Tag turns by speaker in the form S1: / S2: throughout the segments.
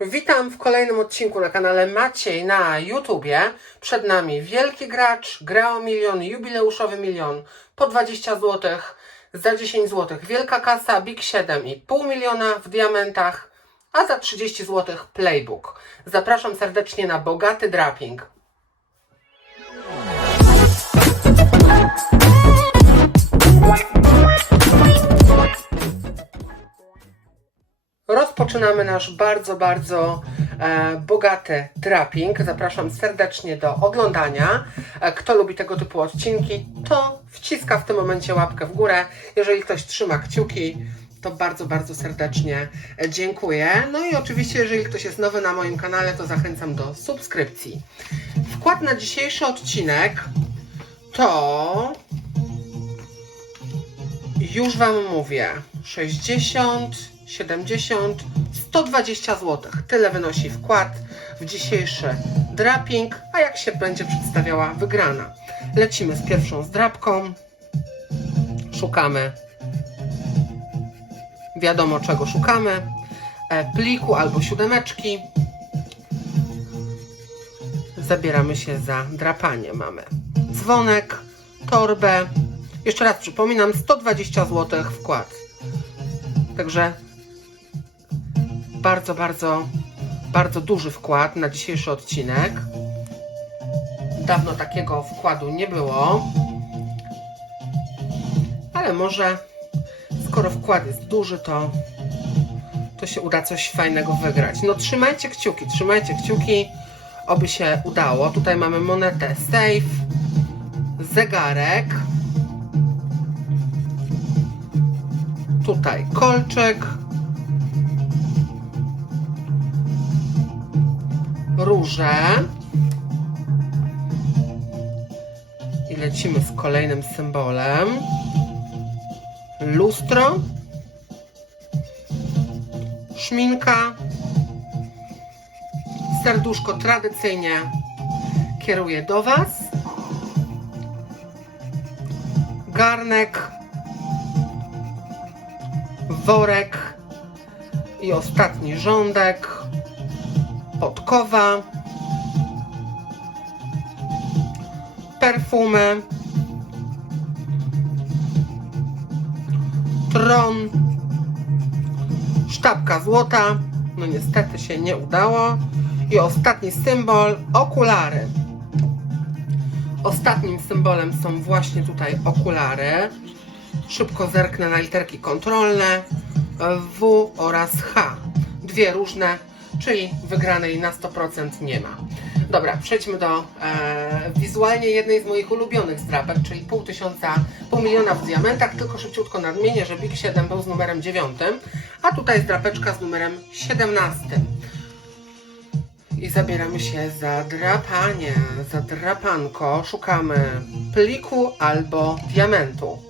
S1: Witam w kolejnym odcinku na kanale Maciej na YouTubie. Przed nami wielki gracz, gra o milion, jubileuszowy milion po 20 zł, za 10 zł wielka kasa, Big 7,5 miliona w diamentach, a za 30 zł playbook. Zapraszam serdecznie na bogaty draping. Rozpoczynamy nasz bardzo, bardzo e, bogaty trapping. Zapraszam serdecznie do oglądania. E, kto lubi tego typu odcinki, to wciska w tym momencie łapkę w górę. Jeżeli ktoś trzyma kciuki, to bardzo, bardzo serdecznie dziękuję. No i oczywiście, jeżeli ktoś jest nowy na moim kanale, to zachęcam do subskrypcji. Wkład na dzisiejszy odcinek to już Wam mówię. 60, 70, 120 zł. Tyle wynosi wkład w dzisiejszy draping, a jak się będzie przedstawiała wygrana. Lecimy z pierwszą zdrapką. Szukamy. Wiadomo czego szukamy. E, pliku albo siódemeczki. Zabieramy się za drapanie. Mamy dzwonek, torbę. Jeszcze raz przypominam, 120 zł wkład. Także bardzo, bardzo, bardzo duży wkład na dzisiejszy odcinek. Dawno takiego wkładu nie było. Ale może skoro wkład jest duży, to, to się uda coś fajnego wygrać. No trzymajcie kciuki, trzymajcie kciuki, oby się udało. Tutaj mamy monetę safe, zegarek. Tutaj kolczyk. Róże. I lecimy z kolejnym symbolem. Lustro. Szminka. Serduszko tradycyjnie kieruję do Was. Garnek worek i ostatni rządek, podkowa, perfumy, tron, sztabka złota, no niestety się nie udało i ostatni symbol, okulary. Ostatnim symbolem są właśnie tutaj okulary. Szybko zerknę na literki kontrolne W oraz H. Dwie różne, czyli wygranej na 100% nie ma. Dobra, przejdźmy do e, wizualnie jednej z moich ulubionych zdrapek, czyli pół tysiąca, pół miliona w diamentach, tylko szybciutko nadmienię, że Big 7 był z numerem 9, a tutaj zdrapeczka z numerem 17. I zabieramy się za drapanie, za drapanko. Szukamy pliku albo diamentu.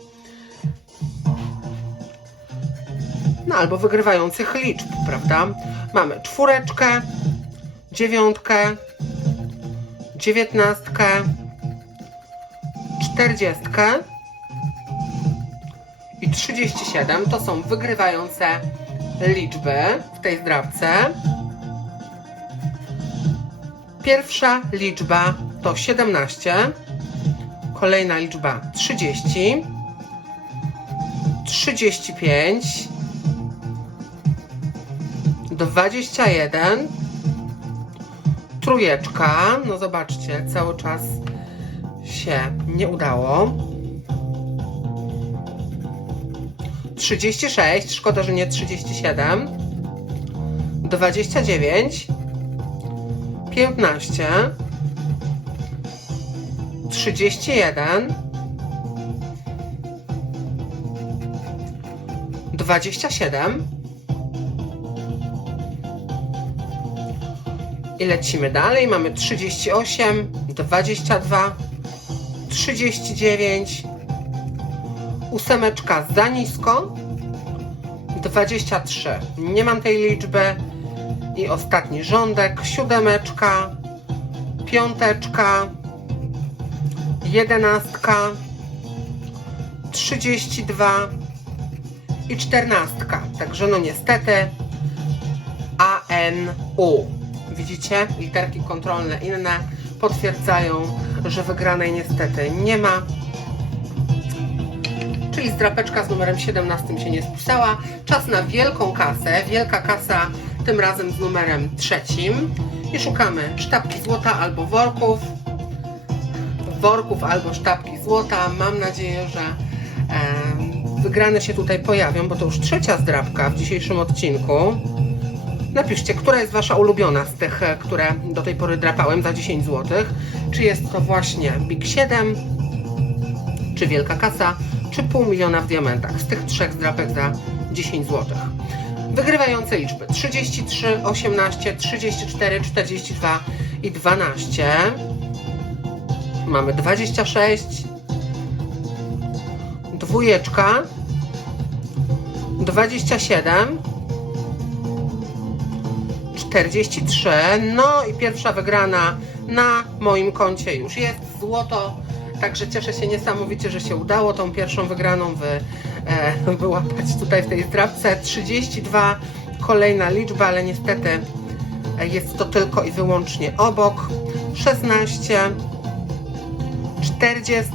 S1: No albo wygrywających liczb, prawda? Mamy czwóreczkę, dziewiątkę, dziewiętnastkę, czterdziestkę i 37 to są wygrywające liczby w tej zdrabce. Pierwsza liczba to 17, kolejna liczba 30, 35, 21 trójeczka. No zobaczcie cały czas się nie udało. 36 szkoda, że nie 37 29 15 31 27 I lecimy dalej. Mamy 38, 22, 39, ósemeczka za nisko, 23. Nie mam tej liczby. I ostatni rządek, siódemeczka, piąteczka, jedenastka, 32 i czternastka. Także no niestety A N, U. Widzicie? Literki kontrolne inne potwierdzają, że wygranej niestety nie ma. Czyli zdrapeczka z numerem 17 się nie spisała. Czas na wielką kasę. Wielka kasa tym razem z numerem trzecim. I szukamy sztabki złota albo worków. Worków albo sztabki złota. Mam nadzieję, że e, wygrane się tutaj pojawią, bo to już trzecia zdrapka w dzisiejszym odcinku. Napiszcie, która jest Wasza ulubiona z tych, e, które do tej pory drapałem za 10 zł. Czy jest to właśnie Big 7, czy Wielka Kasa, czy pół miliona w diamentach. Z tych trzech zdrapek za 10 zł. Wygrywające liczby 33, 18, 34, 42 i 12. Mamy 26. Dwójeczka. 27. 43. No i pierwsza wygrana na moim koncie już jest złoto. Także cieszę się niesamowicie, że się udało tą pierwszą wygraną wy, e, wyłapać tutaj w tej zdrabce. 32, kolejna liczba, ale niestety e, jest to tylko i wyłącznie obok. 16, 40,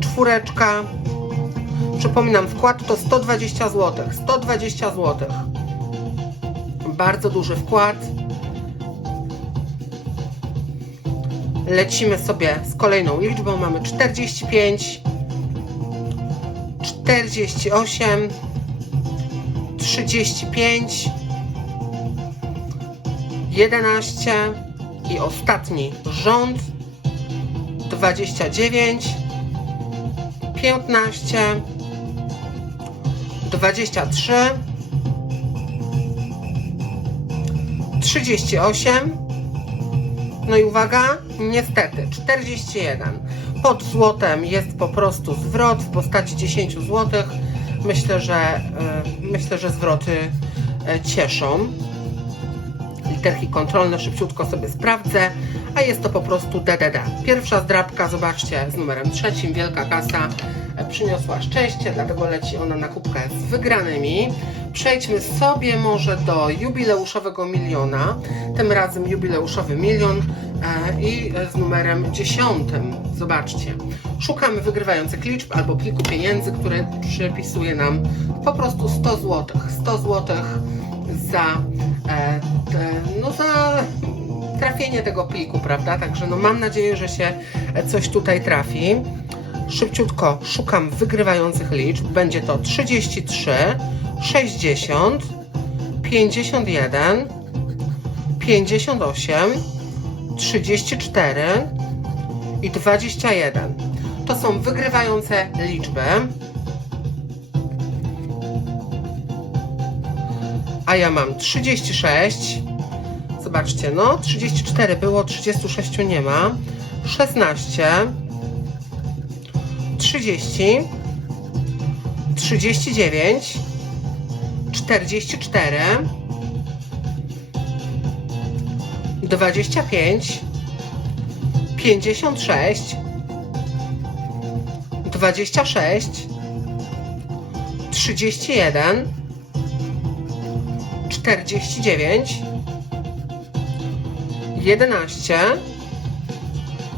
S1: czwóreczka. Przypominam, wkład to 120 zł. 120 zł. Bardzo duży wkład. Lecimy sobie z kolejną liczbą. Mamy 45, 48, 35, 11 i ostatni rząd 29, 15, 23, 38, no i uwaga, niestety 41. Pod złotem jest po prostu zwrot w postaci 10 zł. Myślę, że e, myślę, że zwroty e, cieszą. Literki kontrolne szybciutko sobie sprawdzę, a jest to po prostu DDD. Pierwsza zdrabka, zobaczcie, z numerem trzecim, wielka kasa przyniosła szczęście, dlatego leci ona na kubkę z wygranymi. Przejdźmy sobie może do jubileuszowego miliona, tym razem jubileuszowy milion e, i z numerem dziesiątym. Zobaczcie, szukamy wygrywających liczb albo pliku pieniędzy, który przypisuje nam po prostu 100 zł. 100 zł za, e, no za trafienie tego pliku, prawda? Także no mam nadzieję, że się coś tutaj trafi. Szybciutko szukam wygrywających liczb. Będzie to 33, 60, 51, 58, 34 i 21. To są wygrywające liczby. A ja mam 36. Zobaczcie, no 34 było, 36 nie ma. 16 30 39 44 25 56 26 31 49 11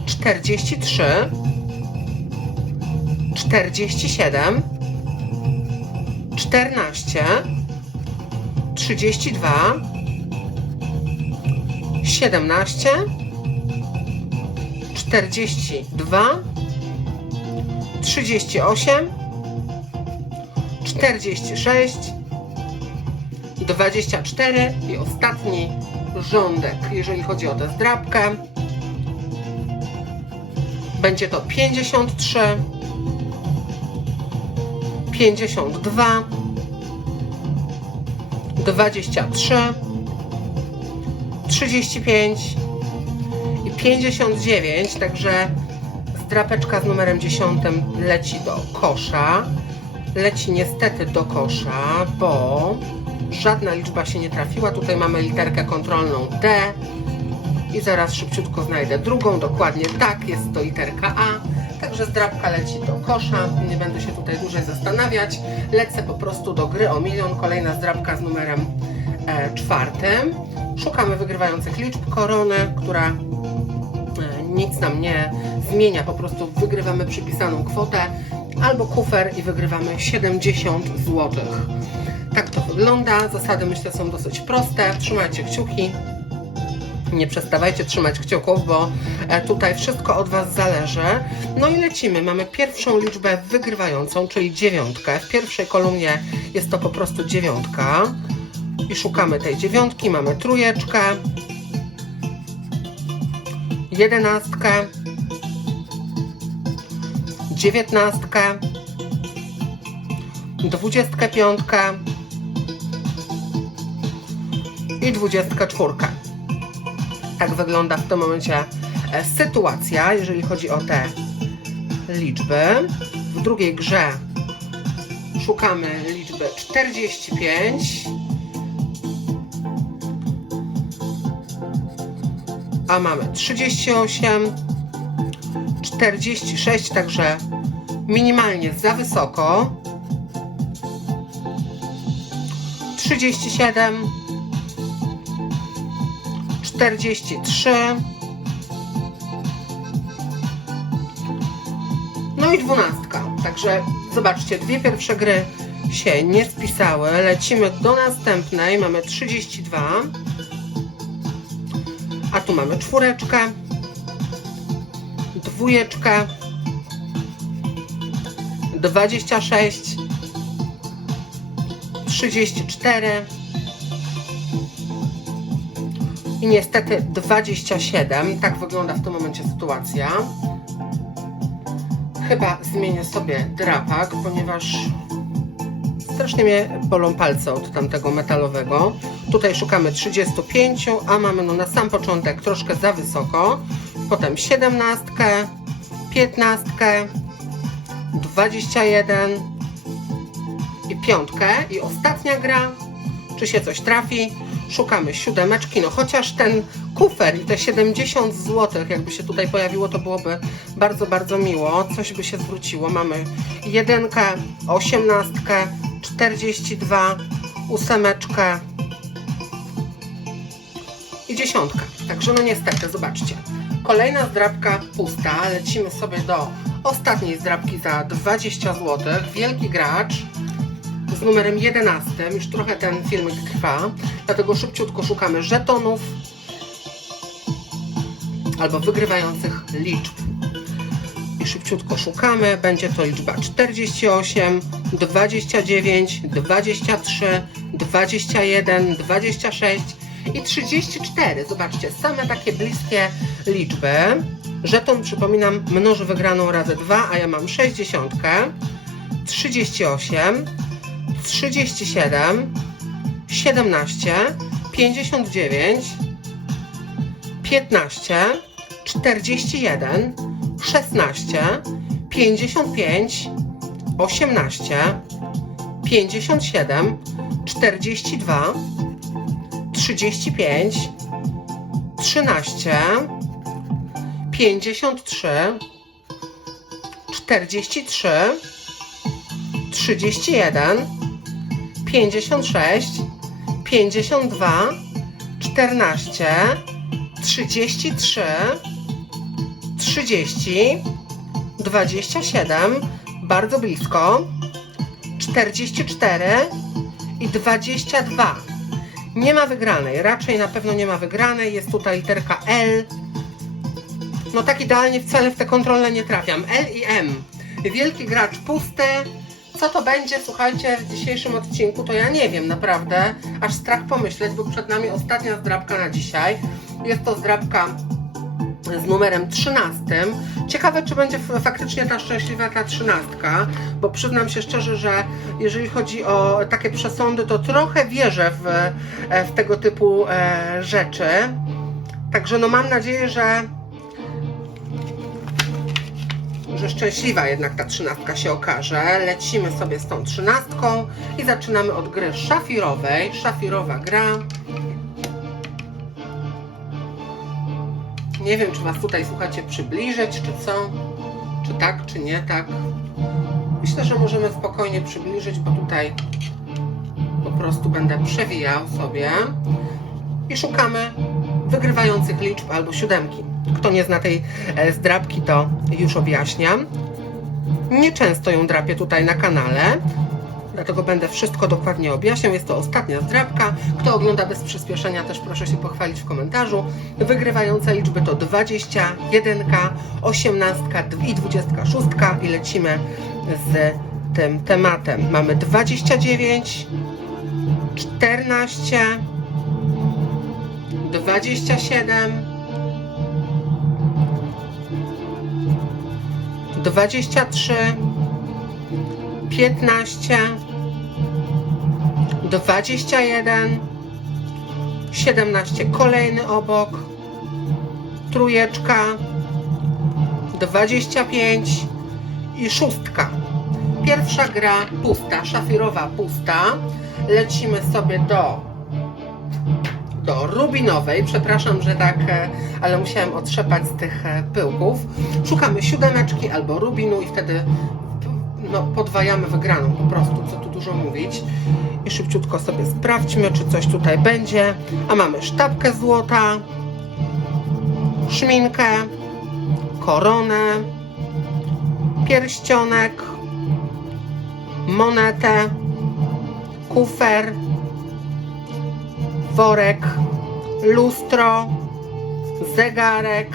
S1: 43 47 14 32 17 42 38 46 24 i ostatni rządek, jeżeli chodzi o tę zdrabkę. Będzie to 53, 52, 23, 35 i 59, także zdrapeczka z numerem 10 leci do kosza. Leci niestety do kosza, bo żadna liczba się nie trafiła. Tutaj mamy literkę kontrolną D i zaraz szybciutko znajdę drugą. Dokładnie tak, jest to literka A. Także zdrabka leci do kosza, nie będę się tutaj dłużej zastanawiać. Lecę po prostu do gry o milion, kolejna zdrabka z numerem e, czwartym. Szukamy wygrywających liczb, korony, która e, nic nam nie zmienia, po prostu wygrywamy przypisaną kwotę, albo kufer i wygrywamy 70 zł. Tak to wygląda. Zasady myślę są dosyć proste. Trzymajcie kciuki. Nie przestawajcie trzymać kciuków, bo e, tutaj wszystko od Was zależy. No i lecimy. Mamy pierwszą liczbę wygrywającą, czyli dziewiątkę. W pierwszej kolumnie jest to po prostu dziewiątka. I szukamy tej dziewiątki. Mamy trójeczkę, jedenastkę, dziewiętnastkę, dwudziestkę piątkę i dwudziestkę czwórkę. Tak wygląda w tym momencie e, sytuacja, jeżeli chodzi o te liczby. W drugiej grze szukamy liczby 45, a mamy 38, 46, także minimalnie za wysoko. 37, 43. No i dwunastka. Także zobaczcie, dwie pierwsze gry się nie spisały. Lecimy do następnej. Mamy 32. A tu mamy czwóreczkę, dwójeczkę, 26, 34 i niestety 27. Tak wygląda w tym momencie sytuacja. Chyba zmienię sobie drapak, ponieważ strasznie mnie bolą palce od tamtego metalowego. Tutaj szukamy 35, a mamy no na sam początek troszkę za wysoko. Potem 17, 15, 21 i piątkę. I ostatnia gra, czy się coś trafi. Szukamy siódemeczki, no chociaż ten kufer i te 70 zł, jakby się tutaj pojawiło, to byłoby bardzo, bardzo miło. Coś by się zwróciło. Mamy jedynkę, osiemnastkę, 42, ósemeczkę i dziesiątkę. Także no niestety, zobaczcie. Kolejna zdrabka pusta. Lecimy sobie do ostatniej zdrabki za 20 zł. Wielki gracz z numerem 11. Już trochę ten filmik trwa, dlatego szybciutko szukamy żetonów albo wygrywających liczb. I szybciutko szukamy. Będzie to liczba 48, 29, 23, 21, 26 i 34. Zobaczcie, same takie bliskie liczby. Żeton, przypominam, mnoży wygraną razy 2, a ja mam 60, 38, 37, 17, 59, 15, 41, 16, 55, 18, 57, 42, 35, 13, 53, 43, 31, 56, 52, 14, 33, 30, 27, bardzo blisko, 44 i 22. Nie ma wygranej, raczej na pewno nie ma wygranej. Jest tutaj literka L. No tak idealnie wcale w te kontrolne nie trafiam. L i M. Wielki gracz pusty. Co to będzie, słuchajcie, w dzisiejszym odcinku, to ja nie wiem, naprawdę. Aż strach pomyśleć, bo przed nami ostatnia zdrabka na dzisiaj. Jest to zdrabka z numerem 13. Ciekawe, czy będzie faktycznie ta szczęśliwa ta trzynastka, bo przyznam się szczerze, że jeżeli chodzi o takie przesądy, to trochę wierzę w, e, w tego typu e, rzeczy. Także no mam nadzieję, że że szczęśliwa jednak ta trzynastka się okaże. Lecimy sobie z tą trzynastką i zaczynamy od gry szafirowej. Szafirowa gra. Nie wiem, czy Was tutaj słuchacie przybliżyć, czy co. Czy tak, czy nie tak. Myślę, że możemy spokojnie przybliżyć, bo tutaj po prostu będę przewijał sobie i szukamy wygrywających liczb albo siódemki. Kto nie zna tej e, zdrabki, to już objaśniam. Nieczęsto ją drapię tutaj na kanale, dlatego będę wszystko dokładnie objaśniał. Jest to ostatnia zdrabka. Kto ogląda bez przyspieszenia, też proszę się pochwalić w komentarzu. Wygrywające liczby to 20, 1, 18 i 26 i lecimy z tym tematem. Mamy 29, 14, 27, 23, 15, 21, 17, kolejny obok, trójeczka, 25 i szóstka. Pierwsza gra pusta, szafirowa pusta. Lecimy sobie do do rubinowej. Przepraszam, że tak, e, ale musiałem otrzepać z tych e, pyłków. Szukamy siódemeczki albo rubinu i wtedy no, podwajamy wygraną po prostu, co tu dużo mówić. I szybciutko sobie sprawdźmy, czy coś tutaj będzie. A mamy sztabkę złota, szminkę, koronę, pierścionek, monetę, kufer, worek, lustro, zegarek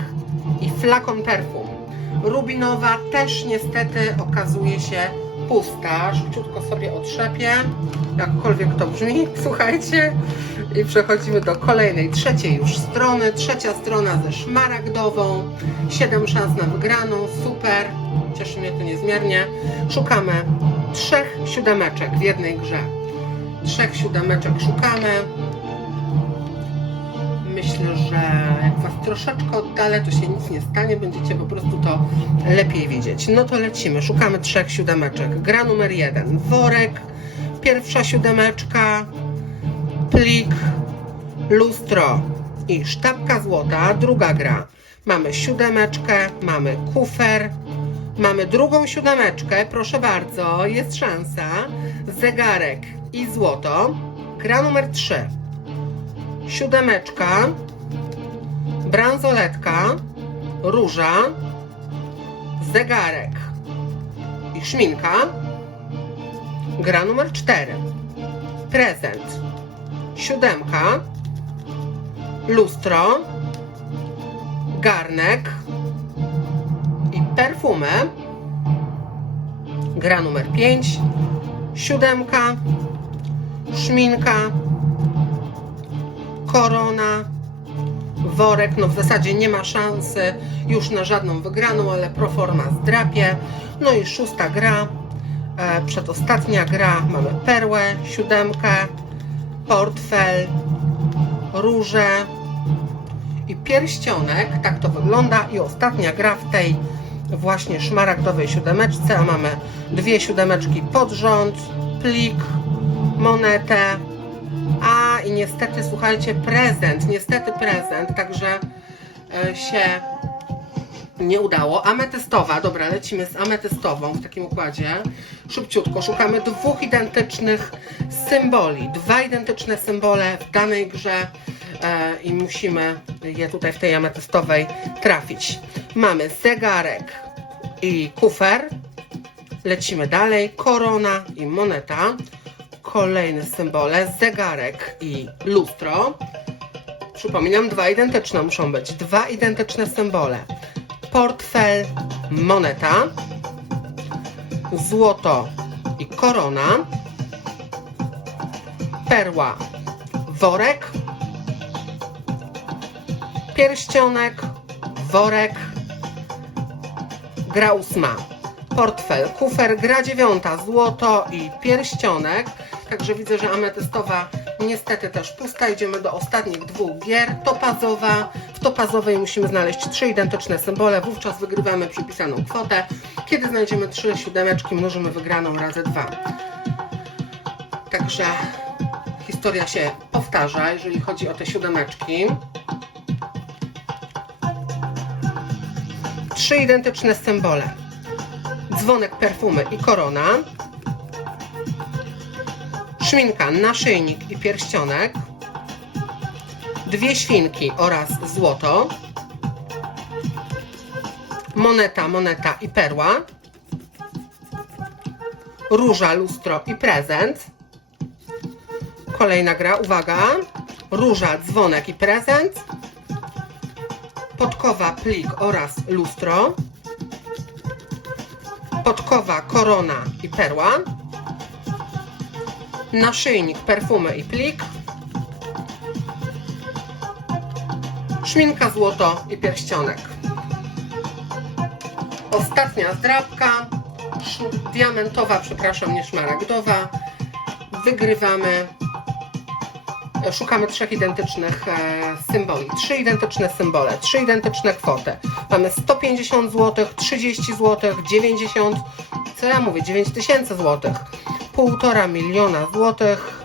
S1: i flakon perfum. Rubinowa też niestety okazuje się pusta. Szybciutko sobie otrzepię, jakkolwiek to brzmi, słuchajcie. I przechodzimy do kolejnej, trzeciej już strony. Trzecia strona ze szmaragdową. Siedem szans na wygraną, super. Cieszy mnie to niezmiernie. Szukamy trzech siódemeczek w jednej grze. Trzech siódemeczek szukamy. Myślę, że jak Was troszeczkę oddalę, to się nic nie stanie, będziecie po prostu to lepiej widzieć. No to lecimy, szukamy trzech siódemeczek. Gra numer jeden, worek, pierwsza siódemeczka, plik, lustro i sztabka złota. Druga gra, mamy siódemeczkę, mamy kufer, mamy drugą siódemeczkę, proszę bardzo, jest szansa, zegarek i złoto. Gra numer trzy siódemeczka, bransoletka, róża, zegarek i szminka. Gra numer 4. Prezent. Siódemka, lustro, garnek i perfumę. Gra numer 5. Siódemka, szminka, korona, worek, no w zasadzie nie ma szansy już na żadną wygraną, ale proforma zdrapie. No i szósta gra, e, przedostatnia gra, mamy perłę, siódemkę, portfel, róże i pierścionek, tak to wygląda. I ostatnia gra w tej właśnie szmaragdowej siódemeczce, a mamy dwie siódemeczki pod rząd, plik, monetę, a i niestety, słuchajcie, prezent, niestety prezent, także e, się nie udało. Ametystowa, dobra, lecimy z ametystową w takim układzie. Szybciutko, szukamy dwóch identycznych symboli. Dwa identyczne symbole w danej grze e, i musimy je tutaj w tej ametystowej trafić. Mamy zegarek i kufer. Lecimy dalej. Korona i moneta kolejne symbole, zegarek i lustro. Przypominam, dwa identyczne muszą być. Dwa identyczne symbole. Portfel, moneta, złoto i korona, perła, worek, pierścionek, worek, gra ósma. Portfel, kufer, gra dziewiąta, złoto i pierścionek. Także widzę, że ametystowa niestety też pusta. Idziemy do ostatnich dwóch gier. Topazowa. W topazowej musimy znaleźć trzy identyczne symbole. Wówczas wygrywamy przypisaną kwotę. Kiedy znajdziemy trzy siódemeczki, mnożymy wygraną razy dwa. Także historia się powtarza, jeżeli chodzi o te siódemeczki. Trzy identyczne symbole. Dzwonek, perfumy i korona. Szminka, naszyjnik i pierścionek. Dwie świnki oraz złoto. Moneta, moneta i perła. Róża, lustro i prezent. Kolejna gra, uwaga. Róża, dzwonek i prezent. Podkowa, plik oraz lustro. Podkowa, korona i perła. Naszyjnik, perfumy i plik. Szminka, złoto i pierścionek. Ostatnia zdrabka. Diamentowa, przepraszam, nie szmaragdowa. Wygrywamy. Szukamy trzech identycznych e, symboli. Trzy identyczne symbole, trzy identyczne kwoty. Mamy 150 zł, 30 zł, 90, co ja mówię, 9000 zł, półtora miliona złotych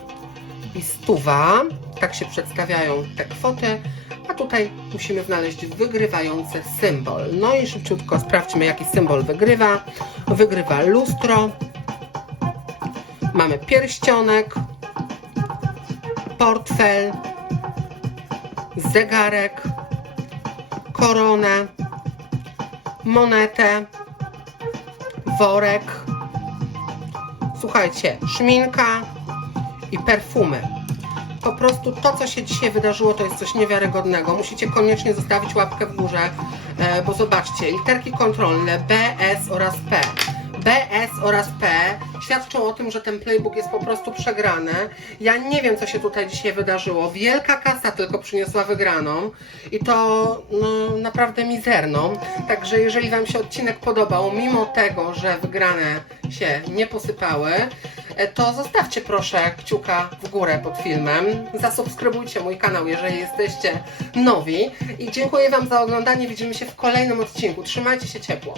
S1: i stuwa. Tak się przedstawiają te kwoty. A tutaj musimy znaleźć wygrywający symbol. No i szybciutko sprawdźmy, jaki symbol wygrywa. Wygrywa lustro. Mamy pierścionek, portfel, zegarek, koronę, monetę, worek. Słuchajcie, szminka i perfumy. Po prostu to, co się dzisiaj wydarzyło, to jest coś niewiarygodnego. Musicie koniecznie zostawić łapkę w górze, e, bo zobaczcie, literki kontrolne B, S oraz P. B, S oraz P świadczą o tym, że ten playbook jest po prostu przegrany. Ja nie wiem, co się tutaj dzisiaj wydarzyło. Wielka kasa tylko przyniosła wygraną i to no, naprawdę mizerną. Także jeżeli Wam się odcinek podobał, mimo tego, że wygrane się nie posypały, e, to zostawcie proszę kciuka w górę pod filmem. Zasubskrybujcie mój kanał, jeżeli jesteście nowi. I dziękuję Wam za oglądanie. Widzimy się w kolejnym odcinku. Trzymajcie się ciepło.